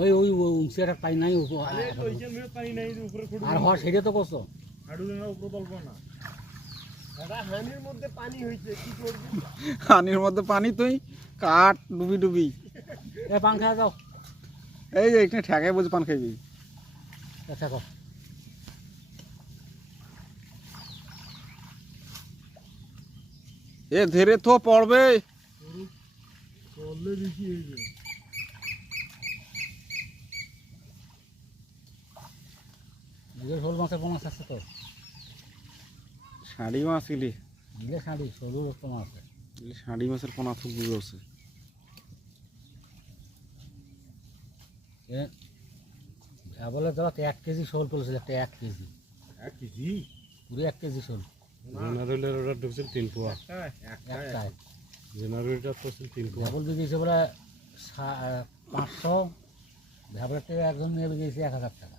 ওই ওই উঁচেটা পাই নাই আর হওয়া সেটা তো করছো পানির মধ্যে পানি তুই কাঠ ডুবি ডুবি পান খাওয়া যাও এই যে এখানে ঠেকায় বলছি পান খাইবি আচ্ছা এ ধীরে তো পড়বে শোল মাছের বোনাস আছে তো শাড়ি মাছ ইলি দিলে শাড়ি সরু রক্ত মাছ আছে শাড়ি মাছের পোনা খুব বুঝে আছে বলে ধরো 1 কেজি শোল তুলেছিল একটা 1 কেজি পুরো 1 কেজি শোল জেনারেলের ওটা ঢুকছিল 3 পোয়া একটাই জেনারেলটা তো ছিল 3 পোয়া ভ্যাবল বিকেছে বলে 500 ভ্যাবলের থেকে একজন নিয়ে বিকেছে 1000 টাকা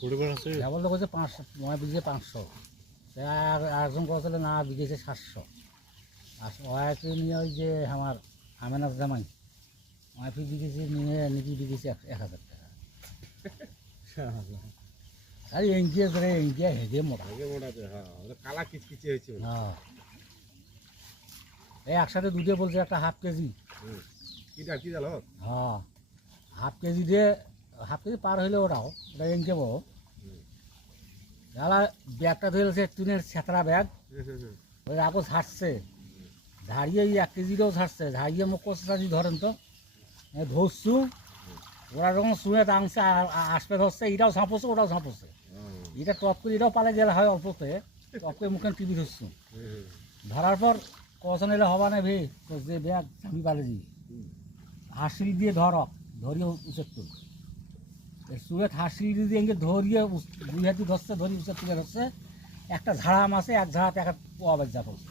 পরিবার আছে ভ্যাবল তো কইছে 500 মই বিকেছে 500 আর একজন কইছিল না বিকেছে 700 আর ওয়াইফ নিয়ে ওই যে আমার আমেনার জামাই ওয়াইফ বিকেছে নিয়ে নিকি বিকেছে 1000 টাকা আরে এনজিএ ধরে এনজিএ হেগে মোটা কালা কিচকিচে হয়েছে হ্যাঁ এই একসাথে দুটো বলছে একটা হাফ কেজি কি জানো হ্যাঁ হাফ কেজি দিয়ে হাফ কেজি পার হইলে ওটা এনকে বড় যারা ব্যাগটা ধরেছে টুনের ছেঁতরা ব্যাগ ওই আপু ছাড়ছে ঝাড়িয়ে 1 কেজিটাও ছাড়ছে ঝাড়িয়ে মুখ কষাদি ধরেন তো ধরছু ওরা যখন শুনে টাংছে আসবে ধরছে এটাও ঝাঁপছে ওটাও ঝাঁপছে এটা টপ করে এটাও পালে গেলে হয় অল্পতে টপ করে মুখে টিভি ধরছু ধরার পর কখন এলে হবা না ভে যে ব্যাগ আমি পালে দিই হাসিল দিয়ে ধরিয়ে উচের তুল সুয়েত হাসিল দিয়ে এঙ্গে ধরিয়ে 2 হাতি ধরছে ধরি উচের তুলে ধরছে একটা ঝাড়া মাছে 1 ঝাড়াতে 1 পোয়া বাজ্যা পড়ছে